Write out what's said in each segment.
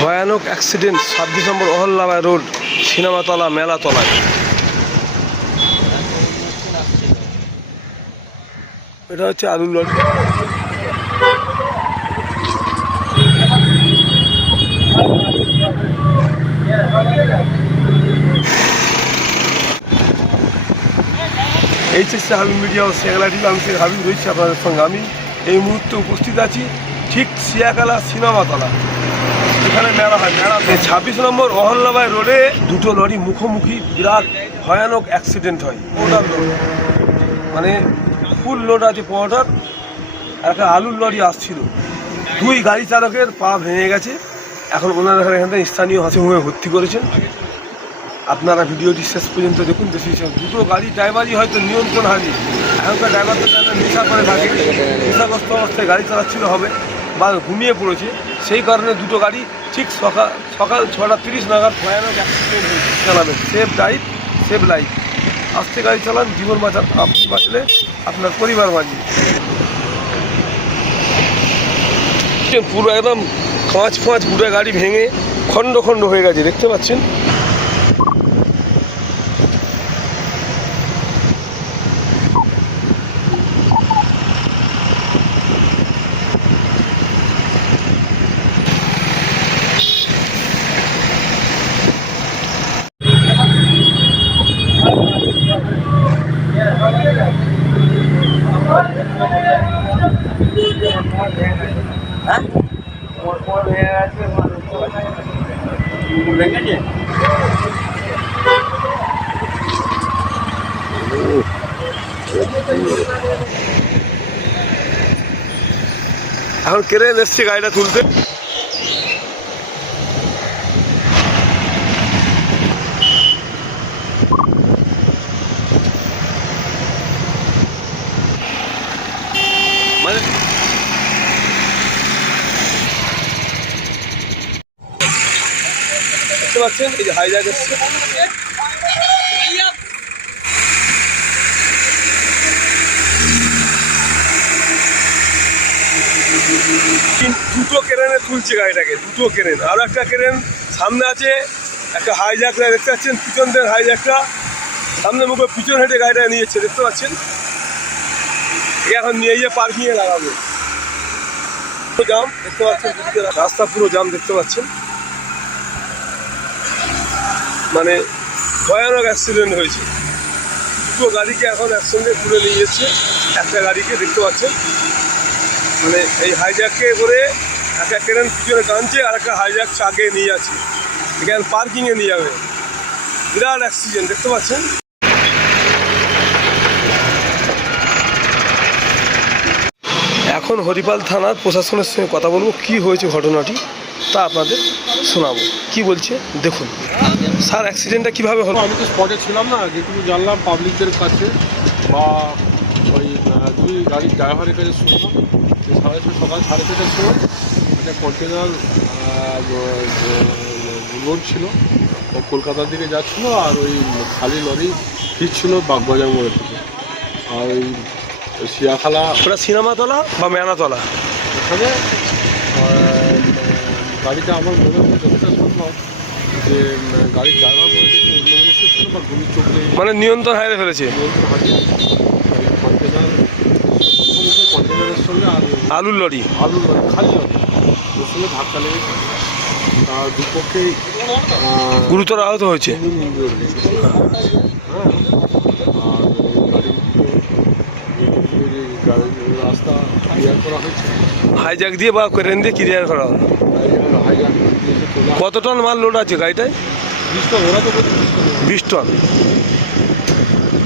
ভয়ানক অ্যাক্সিডেন্ট 26 নম্বর অহল্যাবাই রোড, সিনেমাতলা মেলাতলায়। এটা হচ্ছে আলুর লরি। এইচএসসি হাবিব মিডিয়া ও শেখ লাঠিল আমি শেখ হাবিব রয়েছি আপনাদের সঙ্গে। আমি এই মুহূর্তে উপস্থিত আছি ঠিক সিয়াকালা সিনেমাতলা, এখানে মেলা হয়। মেলাতে 26 নম্বর অহল্যাবাই রোডে দুটো লরি মুখোমুখি, বিরাট ভয়ানক অ্যাক্সিডেন্ট হয়। পরোটার লোড, মানে ফুল লোড আছে পরোটার, একটা আলুর লরি আসছিল। দুই গাড়ি চালকের পা ভেঙে গেছে। এখন ওনারা এখান থেকে স্থানীয় হাসপাতালে ভর্তি করেছেন। আপনারা ভিডিওটি শেষ পর্যন্ত দেখুন। দুটো গাড়ি ড্রাইভারই হয়তো নিয়ন্ত্রণ হারিয়ে, এখনকার ড্রাইভারদের যারা নেশা করে থাকে, নেশাগ্রস্ত অবস্থায় গাড়ি চালাচ্ছিল হবে বা ঘুমিয়ে পড়েছে, সেই কারণে দুটো গাড়ি ঠিক সকাল 6:30 নাগাদ ভয়ানক অ্যাক্সিডেন্ট হয়েছে। চালাবেন, সেফ ড্রাইভ সেফ লাইফ। আস্তে গাড়ি চালান, জীবন বাঁচান, আপনি বাঁচলে আপনার পরিবার বাঁচবে। পুরো একদম পাঁচ পুরো গাড়ি ভেঙে খণ্ড খণ্ড হয়ে গেছে, দেখতে পাচ্ছেন। এখন ক্রেন এসছে গাড়িটা তুলতে। মানে দেখতে পাচ্ছেন, এই যে হাইজ্যাক এসছে। দুটো ক্রেনে তুলছে গাড়িটাকে, দুটো ক্রেন। আরো একটা ক্রেন সামনে আছে, একটা হাইজ্যাকটা দেখতে পাচ্ছেন, পিছন দিয়ে হাইজ্যাকটা সামনে মুখে পিছন হেঁটে গাড়িটা নিয়ে যাচ্ছে, দেখতে পাচ্ছেন। এখন নিয়ে গিয়ে পার্কিংয়ে লাগাবো। জাম দেখতে পাচ্ছেন, রাস্তা পুরো জাম দেখতে পাচ্ছেন। মানে ভয়ানক অ্যাক্সিডেন্ট হয়েছে। দুটো গাড়িকে এখন একসঙ্গে তুলে নিয়ে যাচ্ছে, একটা গাড়িকে দেখতে পাচ্ছেন। মানে এই হাইজ্যাককে করে একটা ক্রেন পিছনে টানছে, আর একটা হাইজ্যাক আগে নিয়ে যাচ্ছে, এখানে পার্কিংয়ে নিয়ে যাবে। বিরাট অ্যাক্সিডেন্ট দেখতে পাচ্ছেন। এখন হরিপাল থানার প্রশাসনের সঙ্গে কথা বলবো, কি হয়েছে ঘটনাটি তা আপনাদের শোনাবো। কি বলছে দেখুন। স্যার, অ্যাক্সিডেন্টটা কীভাবে হলো? আমি তো স্পটে ছিলাম না, যেটুকু জানলাম পাবলিকের কাছে বা ওই দুই গাড়ির ড্রাইভারের কাছে শুনলাম যে সকাল 6:30টার সময় একটা কন্টেনার লোড ছিল, ও কলকাতার দিকে যাচ্ছিলো, আর ওই খালি লরি ফিরছিল বাগবাজার মোড়ের থেকে। আর ওই সিয়াখালা, ওটা সিনেমাতলা বা মেলাতলা, ওখানে গাড়িটা আমার মনে হয় যতটা সম্ভব যে গাড়ির ড্রাইভার মনে থেকে অন্য মানুষের ছিল বা ঘুমির চোখ নেই, মানে নিয়ন্ত্রণ হারিয়ে ফেলেছে। কন্টেনারের সঙ্গে আলুর লরি খালি লরি ওর সঙ্গে ধাক্কা লেগেছে। তার দুপক্ষেই গুরুতর আহত হয়েছে। হ্যাঁ, আর গাড়ির রাস্তা ক্লিয়ার করা হয়েছে, হাইজ্যাক দিয়ে বা ক্রেন দিয়ে ক্লিয়ার করা হবে। কত টন মাল লোড আছে গাড়িটায়? 20 টন। ওরা তো 20 টন।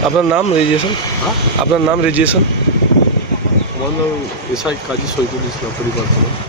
আপনার নাম রেজিস্ট্রেশন? হ্যাঁ, আপনার নাম রেজিস্ট্রেশন? আমার নাম এসআই কাজী শহীদুল ইসলাম, পরিবার।